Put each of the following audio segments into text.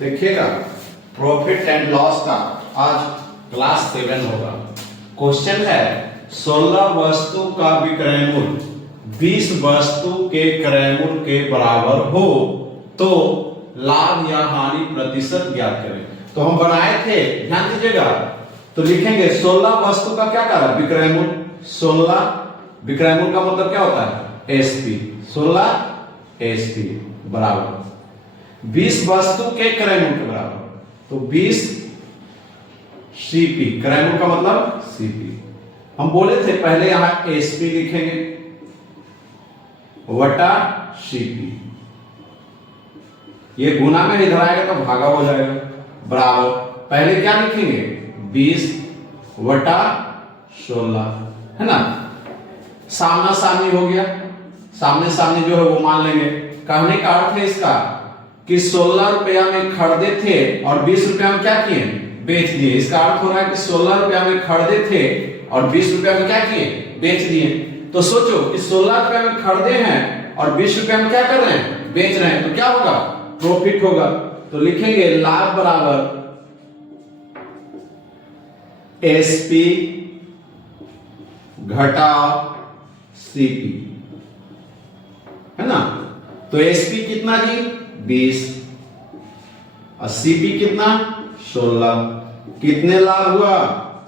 देखिएगा profit and loss का आज क्लास 7 होगा। क्वेश्चन है 16 वस्तु का विक्रय मूल्य 20 वस्तु के क्रय मूल्य के बराबर हो तो लाभ या हानि प्रतिशत ज्ञात करें। तो हम बनाए थे, ध्यान दीजिएगा, तो लिखेंगे 16 वस्तु का क्या करा विक्रय मूल्य, 16 विक्रय मूल्य का मतलब क्या होता है एसपी, 16 एसपी बराबर 20 वस्तु के क्रय मूल्य के बराबर, तो 20 सीपी, क्रय मूल्य का मतलब सीपी। हम बोले थे पहले यहां एसपी लिखेंगे वटा सीपी, ये गुना में इधर आएगा तो भागा हो जाएगा, बराबर पहले क्या लिखेंगे 20 वटा 16, है ना। सामना सामनी हो गया, सामने सामने जो है वो मान लेंगे। कहने का अर्थ है इसका कि 16 रुपया में खरीदे थे और 20 रुपया में क्या किए बेच दिए। इसका अर्थ हो रहा है कि 16 रुपया में खरीदे थे और 20 रुपया में क्या किए बेच दिए। तो सोचो कि 16 रुपया में खरीदे हैं और 20 रुपया में क्या कर रहे हैं बेच रहे हैं, तो क्या होगा प्रॉफिट होगा। तो लिखेंगे लाभ बराबर एसपी घटा सीपी, है ना। तो एसपी कितना जी 20 और सीपी कितना 16, कितने लाभ हुआ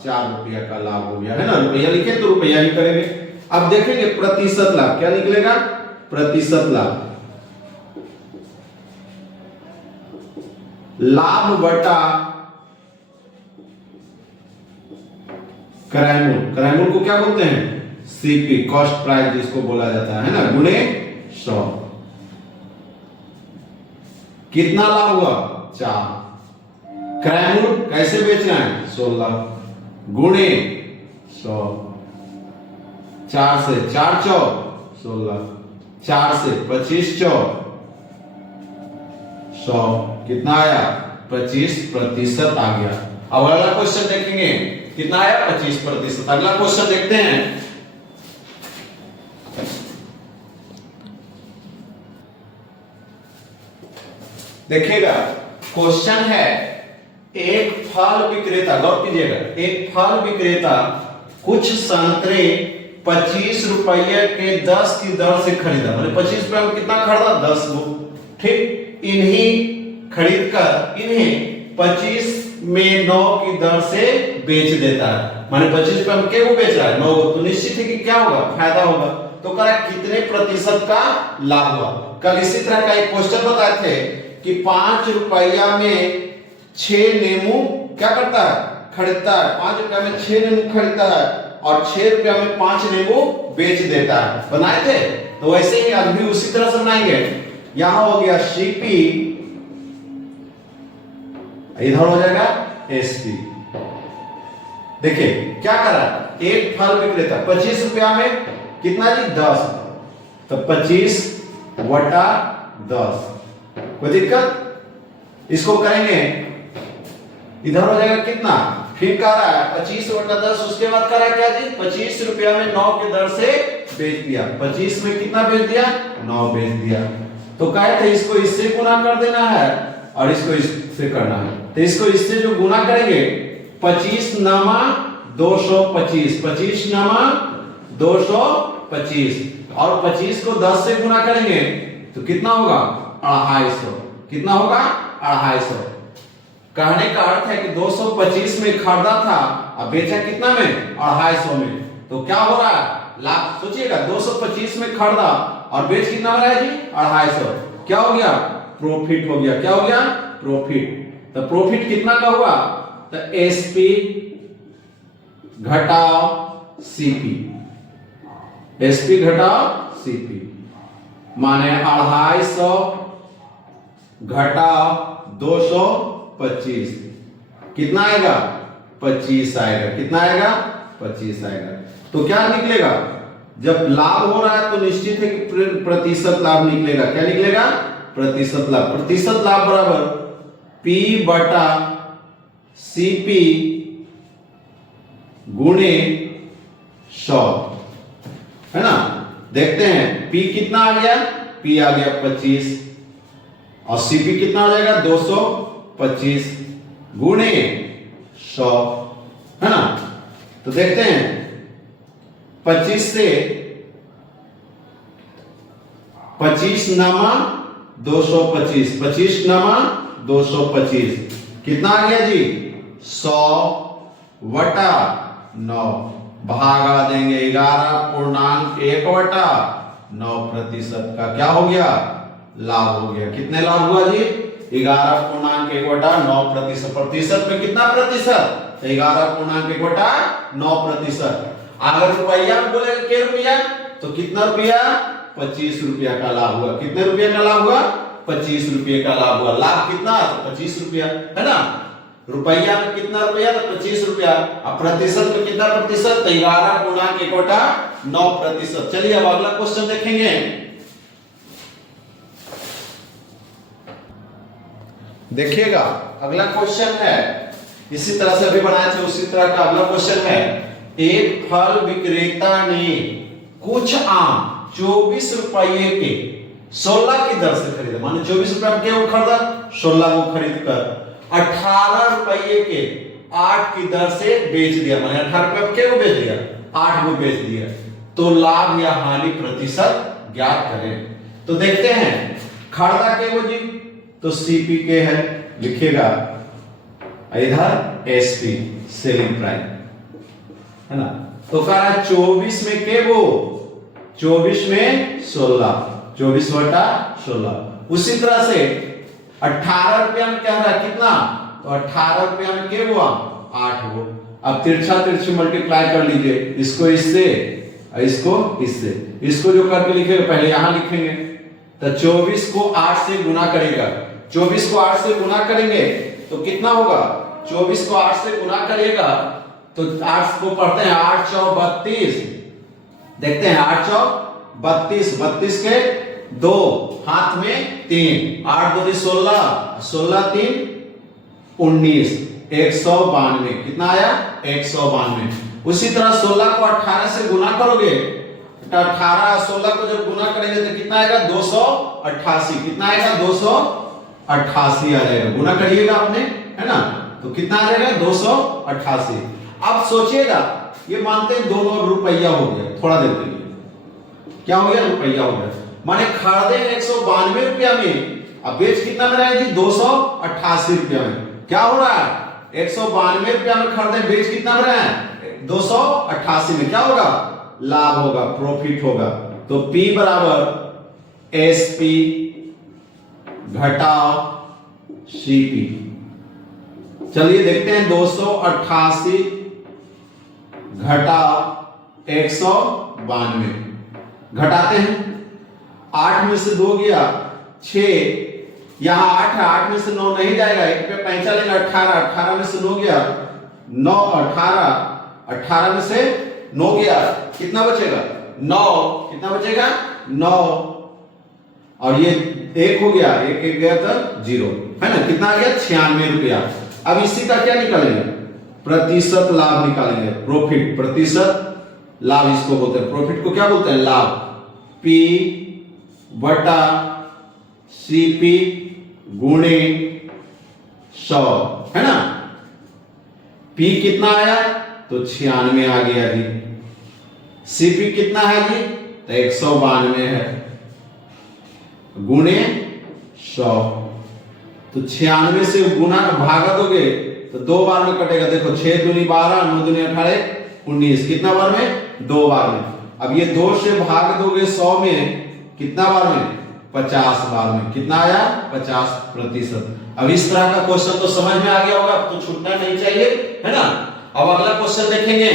4 रुपया का लाभ हो गया, है ना। रुपया लिखे तो रुपया ही करेंगे। अब देखेंगे प्रतिशत लाभ क्या निकलेगा, प्रतिशत लाभ लाभ बटा क्रय मूल्य, क्रय मूल्य को क्या बोलते हैं सीपी, कॉस्ट प्राइस जिसको बोला जाता है ना, गुणे 100। कितना लाभ हुआ 4, क्रय मूल्य कैसे बेच रहे हैं 16 गुणे 100, 4 से 4 चौक 16, 4 से 25 चौक 100, कितना आया 25% आ गया। अब अगला क्वेश्चन देखेंगे कितना आया 25%। अगला क्वेश्चन देखते हैं। देखिएगा क्वेश्चन है एक फल विक्रेता, गौर कीजिएगा, एक फल विक्रेता कुछ संतरे 25 रुपये के 10 की दर से खरीदा, मतलब 25 रुपये में कितना खरीदा 10 गो, ठीक। इन्हीं खरीदकर इन्हें 25 में 9 की दर से बेच देता है, माने 25 रुपये में क्या बेच रहा है 9 गो, तो निश्चित है कि क्या होगा फायदा होगा। तो कह रहा है कितने प्रतिशत का लाभ हुआ। कल इसी तरह का एक क्वेश्चन बताए थे कि 5 रुपया में 6 नींबू क्या करता है खरीदता है, 5 रुपया में 6 नींबू खरीदता है और 6 रुपया में 5 नींबू बेच देता है, बनाए थे। तो वैसे ही आज भी उसी तरह से बनाएंगे। यहां हो गया सीपी, इधर हो जाएगा एसपी। देखिए क्या करा, एक फल विक्रेता 25 रुपया में कितना जी 10, तो 25 वटा 10, कोई दिक्कत। इसको करेंगे इधर हो जाएगा कितना, फिर कह रहा है 25 वटा 10, उसके बाद कह रहा है क्या जी 25 रुपया में 9 के दर से बेच दिया, 25 में कितना बेच दिया 9 बेच दिया। तो कहे थे इसको इससे गुना कर देना है और इसको इससे करना है, तो इसको इससे जो गुना करेंगे 25 नामा 225, 25 नामा 225 और 25 को 10 से गुना करेंगे तो कितना होगा 250, कितना होगा 250। कहने का अर्थ है कि 225 में खरीदा था और बेचा कितना में 250 में, तो क्या हो रहा है लाभ। सोचिएगा 225 में खरीदा और बेच कितना हो रहा है जी 250, क्या हो गया प्रॉफिट हो गया, क्या हो गया प्रॉफिट। तो प्रॉफिट कितना का हुआ, तो एसपी घटाओ सीपी, एसपी घटाओ सीपी माने 250 घटाओ 225 कितना आएगा 25 आएगा, कितना आएगा 25 आएगा। तो क्या निकलेगा, जब लाभ हो रहा है तो निश्चित है कि प्रतिशत लाभ निकलेगा। क्या निकलेगा प्रतिशत लाभ। प्रतिशत लाभ बराबर P बटा सीपी गुणे 100, है ना। देखते हैं P कितना आ गया, P आ गया 25 और सीपी कितना आ जाएगा 25 गुणे 100, है ना। तो देखते हैं 25 से 25 नमा 225, 25 नमा 225, कितना आ गया जी 100/9, भागा देंगे 11.1/9% का क्या हो गया लाभ हो गया। कितने लाभ हुआ जी 11.1/9%। प्रतिशत में कितना प्रतिशत, 11.1/9%। अगर रुपया में बोले के रुपया तो कितना रुपया 25 रुपया का लाभ हुआ। कितने रुपया का लाभ हुआ 25 रुपये का लाभ हुआ। लाभ कितना तो 25 रुपया, है ना। रुपया में कितना रुपया तो 25 रुपया। अब प्रतिशत में कितना प्रतिशत, 11.1/9%। चलिए अब अगला क्वेश्चन देखेंगे। देखिएगा अगला क्वेश्चन है, इसी तरह से अभी बनाए थे उसी तरह का अगला क्वेश्चन है। एक फल विक्रेता ने कुछ आम 24 रुपये के 16 की दर से खरीदा। माने 24 रुपये में क्या खरीदा, 16 को खरीद कर 18 रुपये के 8 की दर से बेच दिया। माने 18 रुपये में क्या को बेच दिया, 8 को बेच दिया। तो लाभ या हानि प्रतिशत ज्ञात करें। तो देखते हैं खरीदा के वो जी तो सीपी के है, लिखिएगा इधर एसपी सेलिंग प्राइस, है ना। तो कह रहा है 24 में के वो 24 में 16, 24/16। उसी तरह से 18 रुपया में क्या रहा कितना, तो 18 रुपया में के हुआ 8 वो। अब तिरछा तिरछी मल्टीप्लाई कर लीजिए, इसको इससे और इसको इससे। इसको जो करके लिखेगा पहले यहां लिखेंगे तो 24 को 8 से गुना करेगा। 24 को 8 से गुना करेंगे तो कितना होगा, 24 को 8 से गुना करिएगा तो 8 को पढ़ते हैं 8 चौक 32। देखते हैं 8 चौक 32, 32 के 2 हाथ में 3, 8 2 16, 16 3 19, 192। कितना आया 192। उसी तरह 16 को 18 से गुना करोगे तो 18 16 को जब गुना करेंगे तो कितना आएगा 288। कितना आएगा 288 आ जाएगा। गुना करिएगा आपने, है ना। तो कितना आ जाएगा 288। अब सोचिएगा ये मानते हैं दोनों रुपया हो गया, थोड़ा देर के लिए क्या हो गया रुपया हो गया। माने खरीदे 192 रुपया में, अब बेच कितना में रहा है जी 288 रुपया में। क्या हो रहा है 192 रुपया में खरीदे, बेच कितना में रहा है 288 में। क्या होगा लाभ होगा, प्रॉफिट होगा। तो P बराबर SP घटाओ CP। चलिए देखते हैं 288 घटाओ 192, घटाते हैं। 8 में से 2 गया 6, यहां 8 है, 8 में से 9 नहीं जाएगा, एक पे पैंचा लेंगे 18, 18 में से 9 गया 9, 18, 18 में से 9 गया कितना बचेगा 9, कितना बचेगा 9। और ये 1 हो गया, 1 1 गया तो 0, है ना। कितना आ गया 96 रुपया। अब इसी का क्या निकालेंगे, प्रतिशत लाभ निकालेंगे, प्रॉफिट, प्रतिशत लाभ इसको बोलते हैं। प्रॉफिट को क्या बोलते हैं लाभ। P बटा CP गुणे 100, है ना। P कितना आया तो 96 आ गया जी। CP कितना है जी तो 192 है गुणे 100। तो 96 से गुना भागा दोगे तो 2 बार में कटेगा। देखो 6 दूनी 12, 9 दूनी 18, 19। कितना बार में 2 बार में। अब ये 2 से भाग दोगे 100 में, कितना बार में 50 बार में। कितना आया 50%। अब इस तरह का क्वेश्चन तो समझ में आ गया होगा, तो छूटना नहीं चाहिए, है ना। अब अगला क्वेश्चन देखेंगे।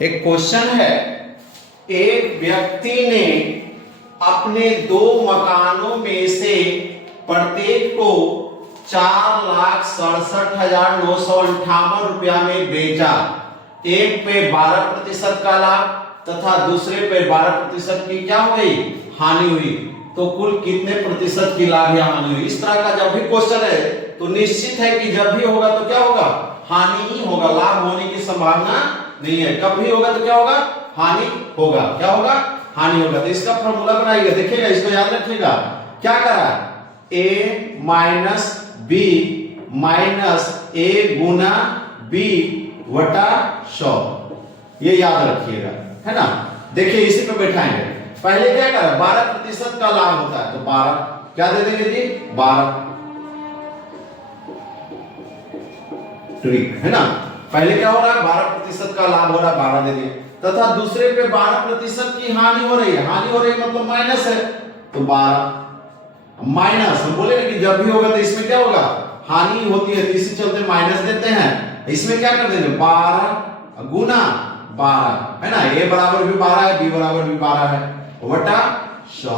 एक क्वेश्चन है, एक व्यक्ति ने अपने 2 मकानों में से प्रत्येक को 4,67,958 रुपया में बेचा। एक पे 12% का लाभ तथा दूसरे पे 12% की क्या हो गई हानि हुई। तो कुल कितने प्रतिशत की लाभ या हानि हुई। इस तरह का जब भी क्वेश्चन है तो निश्चित है कि जब भी होगा तो क्या होगा हानि ही होगा, लाभ होने की संभावना नहीं है। कब भी होगा तो क्या होगा हानि होगा। क्या होगा हानि होगा। तो इसका फॉर्मूला बनाइएगा, देखिएगा, इसको याद रखिएगा। क्या करा ए माइनस बी माइनस ए गुना बी वटा 100। ये याद रखिएगा, है ना। देखिए इसी पे बैठाएंगे। पहले क्या करा, 12% का लाभ होता है, तो 12 क्या दे देंगे जी, 12 ट्रिक, है ना। पहले क्या हो रहा है, 12% का लाभ हो रहा है, 12 दे दिए, तथा दूसरे पे 12% की हानि हो रही है। हानि हो रही है मतलब माइनस है, तो 12 माइनस, हम बोले ना कि जब भी होगा तो इसमें क्या होगा, हानि होती है, तो इसी चलते माइनस देते हैं। इसमें क्या कर देंगे, 12 गुना 12, है ना। ए बराबर भी 12 है, बी बराबर भी 12 है, वटा 100।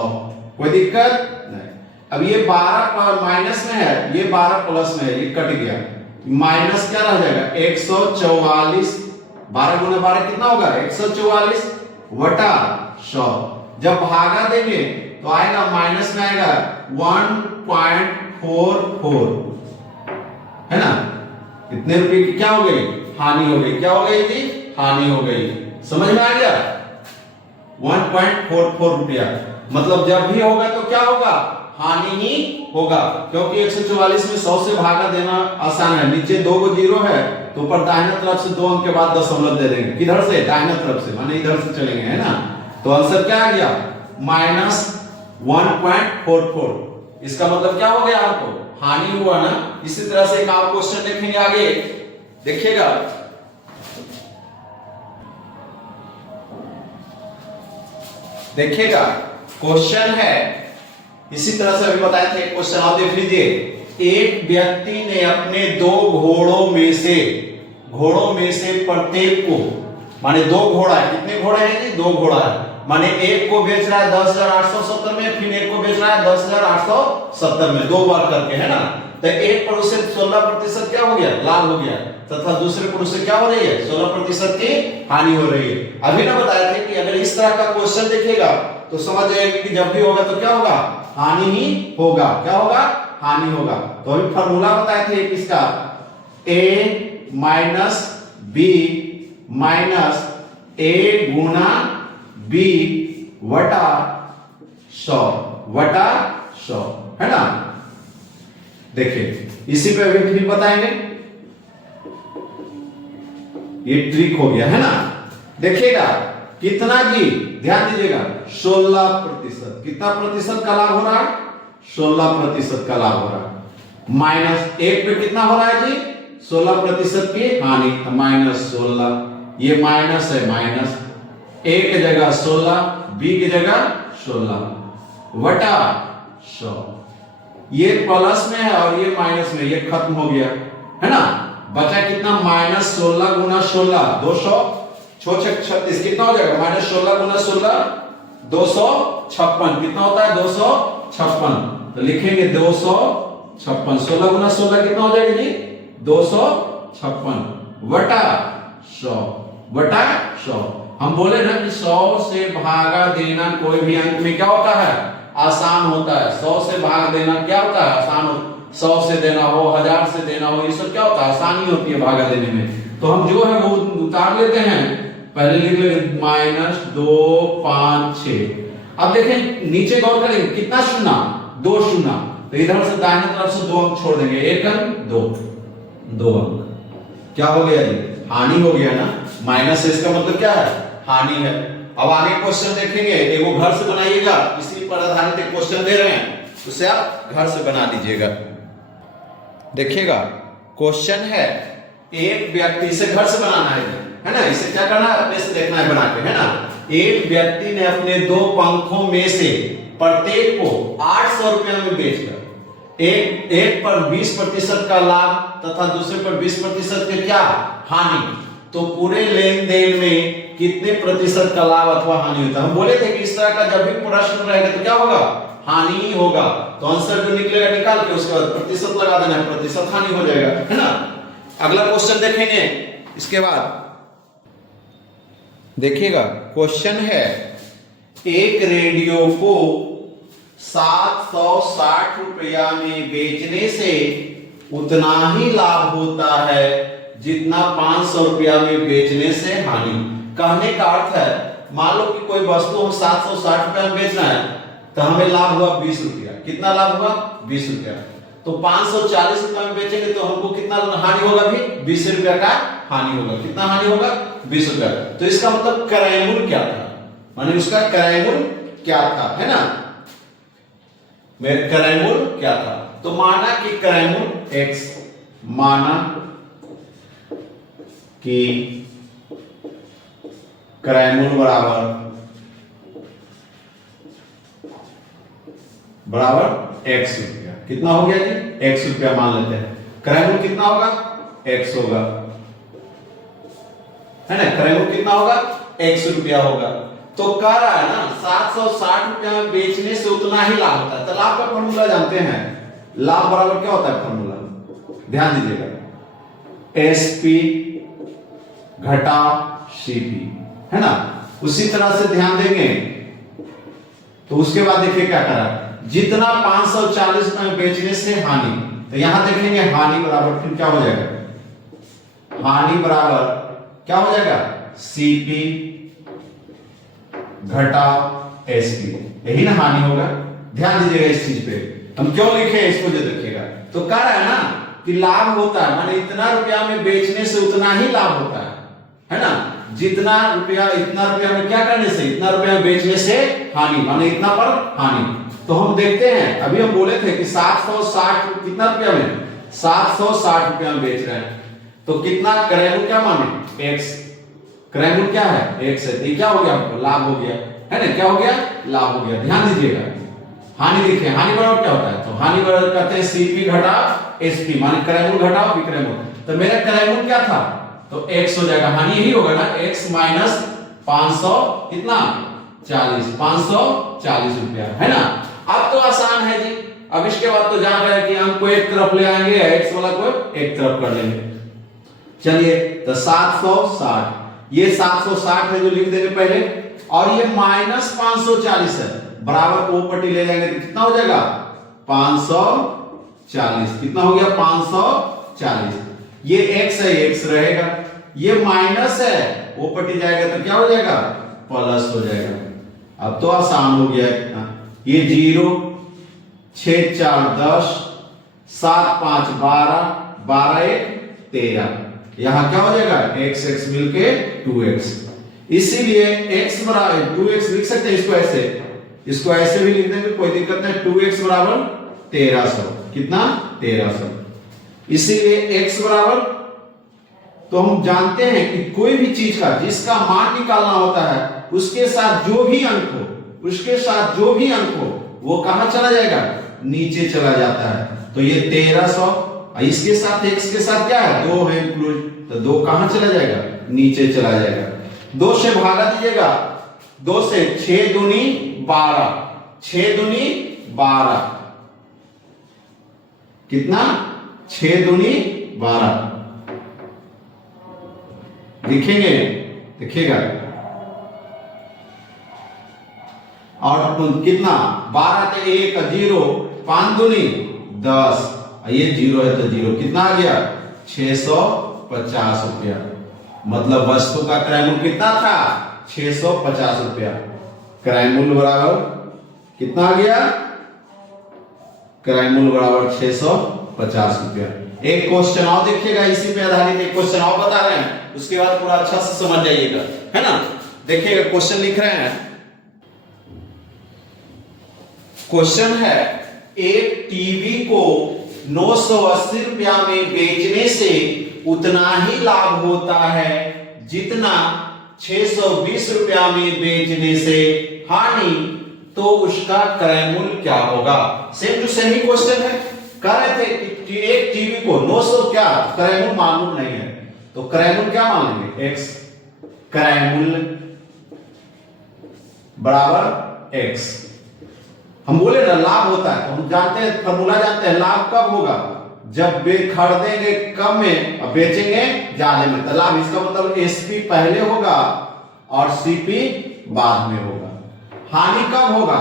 कोई दिक्कत नहीं। अब ये 12 माइनस में है, ये 12 प्लस में है, ये कट गया, माइनस क्या रह जाएगा, 144। 12 गुना 12 कितना होगा, 144 वटा 100। जब भागा देंगे तो आएगा, माइनस में आएगा 1.44, है ना। कितने रुपए की क्या हो गई, हानि हो गई। क्या हो गई थी, हानि हो गई। समझ में आ गया, 1.44 रुपया। मतलब जब भी होगा तो क्या होगा, हानि ही होगा, क्योंकि 144 में 100 से भागा देना आसान है। नीचे 2 को 0 है तो ऊपर दाहिने तरफ से 2 अंक के बाद दशमलव दे देंगे। किधर से, दाहिने तरफ से, माने इधर से चलेंगे, है ना। तो आंसर क्या आ गया, -1.44। इसका मतलब क्या हो गया, आपको हानि हुआ ना। इसी तरह से एक आप क्वेश्चन देखेंगे आगे, देखिएगा। देखिएगा क्वेश्चन है, इसी तरह से अभी बताए थे। क्वेश्चन आप देख लीजिए। एक व्यक्ति ने अपने 2 घोड़ों में से प्रत्येक को, माने 2 घोड़ा है, कितने घोड़े हैं जी, 2 घोड़ा है, माने एक को बेच रहा है 10,870 में, फिर एक को बेच रहा है 10,870 में, 2 बार करके, है ना। तो एक पर उसे 16% क्या हो गया, लाभ हो गया, तथा दूसरे पर उसे क्या हो रही है, 16% की हानि हो रही है। अभी ना बताए थे कि अगर इस तरह का क्वेश्चन देखेगा तो समझ जाएंगे कि जब भी होगा तो क्या होगा, हानि ही होगा। क्या होगा, हानि होगा। तो अभी फार्मूला बताए थे किसका, a minus B minus A गुना बी वटा 100, है ना। देखिए इसी पे अभी फिर बताएंगे, ये ट्रिक हो गया, है ना। देखिएगा कितना जी, ध्यान दीजिएगा, 16%। कितना प्रतिशत का लाभ हो रहा है, 16% का लाभ हो रहा है। माइनस एक पे कितना हो रहा है जी, 16% की हानि, तो -16। ये माइनस है, माइनस ए की जगह 16, बी की जगह 16 वटा 100। ये प्लस में है और ये माइनस में, ये खत्म हो गया, है ना। बचा कितना, -16 गुना 16, 200 36, कितना हो जाएगा, -16 गुना 16 256। कितना होता है, 256। तो लिखेंगे 256, 16 गुना 16 कितना हो जाएगा जी, 256 वटा 100। हम बोले ना कि 100 से भागा देना कोई भी अंक में क्या होता है, आसान होता है। 100 से भाग देना क्या होता है, आसान होता है। 100 से देना हो, 1000 से देना हो, ये सब क्या होता है, आसानी होती है भागा देने में। तो हम जो है वो उतार लेते हैं, पहले लिख लेंगे -2 5 6। अब देखें नीचे गौर करेंगे, कितना शून्य, 2 शून्य, तो इधर से दाहिने तरफ से 2 अंक छोड़ देंगे, 1 अंक 2 अंक। क्या हो गया जी, हानि हो गया ना। माइनस इसका मतलब क्या है, हानि है। अब आगे क्वेश्चन देखेंगे, एगो घर से बनाइएगा, इसी पर आधारित एक क्वेश्चन दे रहे हैं, उसे आप घर से बना लीजिएगा। देखिएगा क्वेश्चन है, एक व्यक्ति, इसे घर से बनाना है ना। इसे क्या करना है, अपने से देखना है बना के, है ना। एक व्यक्ति ने अपने 2 पंखों में से प्रत्येक को 800 रुपया में बेचकर एक पर 20% का लाभ तथा दूसरे पर 20% के क्या, हानि, तो पूरे लेन देन में कितने प्रतिशत का लाभ अथवा हानि होता है। हम बोले थे कि इस तरह का जब भी प्रश्न रहेगा तो क्या होगा, हानि ही होगा। तो आंसर जो निकलेगा निकाल के उसके बाद प्रतिशत लगा देना है, प्रतिशत हानि हो जाएगा, है ना। अगला क्वेश्चन देखेंगे इसके बाद। देखिएगा क्वेश्चन है, एक रेडियो को 760 रुपया में बेचने से उतना ही लाभ होता है जितना 500 रुपया में बेचने से हानि। कहने का अर्थ है, मान लो कि कोई वस्तु हम 760 रुपया में बेचना है, तो हमें लाभ हुआ 20 रुपया, कितना लाभ हुआ 20 रुपया। तो 540 रुपया में बेचेंगे तो हमको कितना हानि होगा भी 20 रुपया का हानि होगा। कितना हानि होगा 20 रुपया। तो इसका मतलब क्रय मूल्य क्या था, माने उसका क्रय मूल्य क्या था, है ना, क्रय मूल्य क्या था। तो माना कि क्रय मूल्य x, माना कि क्रय मूल्य बराबर x रुपया। कितना हो गया जी x रुपया मान लेते हैं। क्रय मूल्य कितना होगा x होगा, है ना, क्रय मूल्य कितना होगा x रुपया होगा। तो कह रहा है ना 760 रुपया में बेचने से उतना ही लाभ होता है। तो लाभ का फॉर्मूला जानते हैं, लाभ बराबर क्या होता है फॉर्मूला, ध्यान दीजिएगा, एसपी घटा सीपी, है ना। उसी तरह से ध्यान देंगे तो उसके बाद देखिए क्या करा, जितना 540 में बेचने से हानि, तो यहां देखेंगे हानि बराबर फिर क्या हो जाएगा, हानि बराबर क्या हो जाएगा सीपी घटा एसपी, यही ना हानि होगा। ध्यान दीजिएगा इस चीज पे, हम क्यों लिखे हैं इसको जो देखिएगा। तो कह रहा है ना कि लाभ होता है, माने इतना रुपया में बेचने से उतना ही लाभ होता है ना। जितना रुपया, इतना रुपया में क्या करने से, इतना रुपया में बेचने से हानि, माने इतना पर हानि। तो हम देखते हैं, अभी हम बोले थे कि 760 कितना रुपया में, 760 रुपया में बेच रहे हैं। तो कितना क्रय मूल्य क्या माने x, क्रय मूल्य क्या है x है। तो क्या हो गया हमको लाभ हो गया, है ना, क्या हो गया लाभ हो गया। ध्यान दीजिएगा हानि देखिए, हानि बराबर क्या होता है, तो हानि बराबर कहते हैं सीपी घटा एसपी, माने क्रय मूल्य घटा विक्रय मूल्य। तो मेरा क्रय मूल्य क्या था, तो x हो जाएगा, हानि यही होगा ना, x माइनस 500 कितना 40, 540 रुपया, है ना। अब तो आसान है जी। अब इसके बाद तो जान रहे हैं कि अंक को एक तरफ ले आएंगे, x वाला को एक तरफ कर लेंगे। चलिए तो 760, ये 760 है जो लिख देंगे पहले, और ये माइनस 540 है, बराबर को पट्टी ले जाएंगे तो कितना हो जाएगा 540, कितना हो गया 540। ये x है, x रहेगा, ये माइनस है, वो पट्टी जाएगा तो क्या हो जाएगा प्लस हो जाएगा। अब तो आसान हो गया इतना, ये 0 6 4 10 7 5 12 12 1 13, यहां क्या हो जाएगा x x मिलके 2x। इसीलिए x बराबर 2x लिख सकते हैं, इसको ऐसे भी लिख देंगे, कोई दिक्कत नहीं। 2x बराबर 1300, कितना 1300। इसीलिए x बराबर, तो हम जानते हैं कि कोई भी चीज का जिसका मान निकालना होता है उसके साथ जो भी अंक हो, उसके साथ जो भी अंक हो वो कहां चला जाएगा, नीचे चला जाता है। तो ये 1300, इसके साथ x के साथ क्या है 2 है इंक्लूड, तो 2 कहां चला जाएगा नीचे चला जाएगा। 2 से भागा दीजिएगा, 2 से 6 दूनी 12, 6 दूनी 12, कितना 6 दूनी 12 लिखेंगे, देखिएगा। और कितना 12 तो 1 0, 5 दूनी 10, ये 0 है तो 0, कितना आ गया 650 रुपया। मतलब वस्तु का क्रय मूल्य कितना था 650 रुपया। क्रय मूल्य बराबर कितना आ गया, क्रय मूल्य बराबर 650 रुपया। एक क्वेश्चन और देखिएगा, इसी पे आधारित एक क्वेश्चन और बता रहे हैं, उसके बाद पूरा अच्छा से समझ जाइएगा, है ना। देखिएगा क्वेश्चन लिख रहे हैं, क्वेश्चन है एक टीवी को 980 रुपया में बेचने से उतना ही लाभ होता है जितना 620 रुपया में बेचने से हानि, तो उसका क्रय मूल्य क्या होगा। सेम टू सेम ही क्वेश्चन है, कह रहे थे कि एक टीवी को 900 क्या क्रय मूल्य मालूम नहीं है, तो क्रय मूल्य क्या मान लेंगे x, क्रय मूल्य बराबर x। हम बोले ना लाभ होता है, तो हम जानते हैं फॉर्मूला जानते हैं, लाभ कब होगा जब खरीदेंगे कम में और बेचेंगे ज्यादा में, तो लाभ, इसका मतलब एसपी पहले होगा और सीपी बाद में होगा। हानि कब होगा,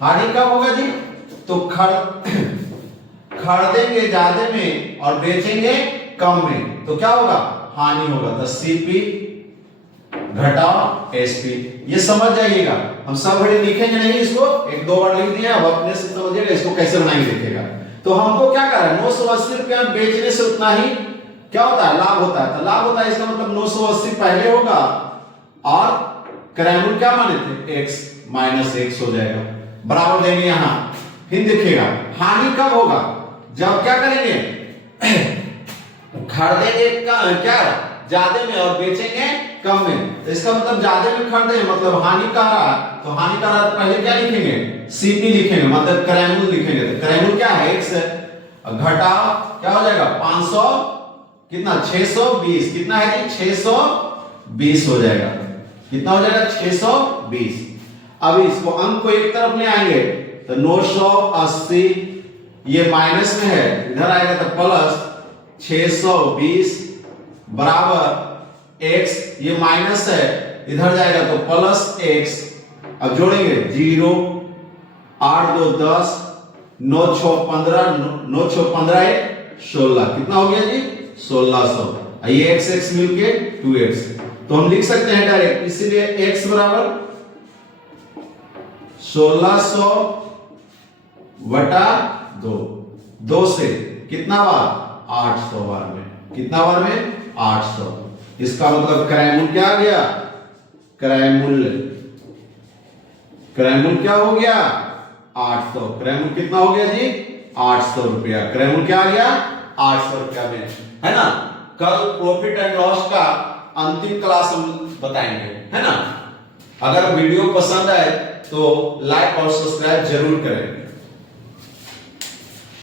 हानि कब होगा जी, तो खरीदेंगे ज्यादा में और बेचेंगे कम में, तो क्या होगा हानि होगा। तो सीपी घटाओ एसपी। ये समझ जाइएगा, हम सब घड़ी लिखेंगे नहीं इसको, एक दो बार लिख दिया, अब अपने से समझिएगा इसको कैसे बनाएंगे देखिएगा। तो हमको क्या कर रहा है, 980 रुपया बेचने से उतना ही क्या होता है, लाभ होता है। तो लाभ होता है इसका मतलब 980 पहले होगा और क्रय मूल्य क्या माने थे, x माइनस x हो जाएगा, बराबर देंगे यहां। फिर देखिएगा हानि कब होगा, जब क्या करेंगे, खरीदेंगे क्या ज्यादा में और बेचेंगे कम में। तो इसका मतलब ज्यादा में खरीदे मतलब हानि का रहा, तो हानि का रहा तो पहले क्या लिखेंगे, सीपी लिखेंगे, मतलब क्रय मूल्य लिखेंगे। तो क्रय मूल्य क्या है, x घटा क्या हो जाएगा 500 कितना 620, कितना है जी 620 हो जाएगा, कितना हो जाएगा 620। अब इसको अंक को एक तरफ ले आएंगे तो 980 ये माइनस में है, इधर आएगा तो प्लस 620 बराबर x, ये माइनस है इधर जाएगा तो प्लस x। अब जोड़ेंगे 0 8 2 10 9 6 15 9 6 15 16, कितना हो गया जी 1600। ये x x मिलके 2x, तो हम लिख सकते हैं डायरेक्ट, इसीलिए x बराबर 1600 बटा 2 से कितना बार 800 बार में, कितना बार में 800। इसका मतलब क्रय मूल्य क्या आ गया, क्रय मूल्य क्या हो गया 800। क्रय मूल्य कितना हो गया जी 800 रुपया, क्रय मूल्य क्या आ गया 800 रुपया में, है ना। कल प्रॉफिट एंड लॉस का अंतिम क्लास हम बताएंगे, है ना। अगर वीडियो पसंद आए तो लाइक और सब्सक्राइब जरूर करें।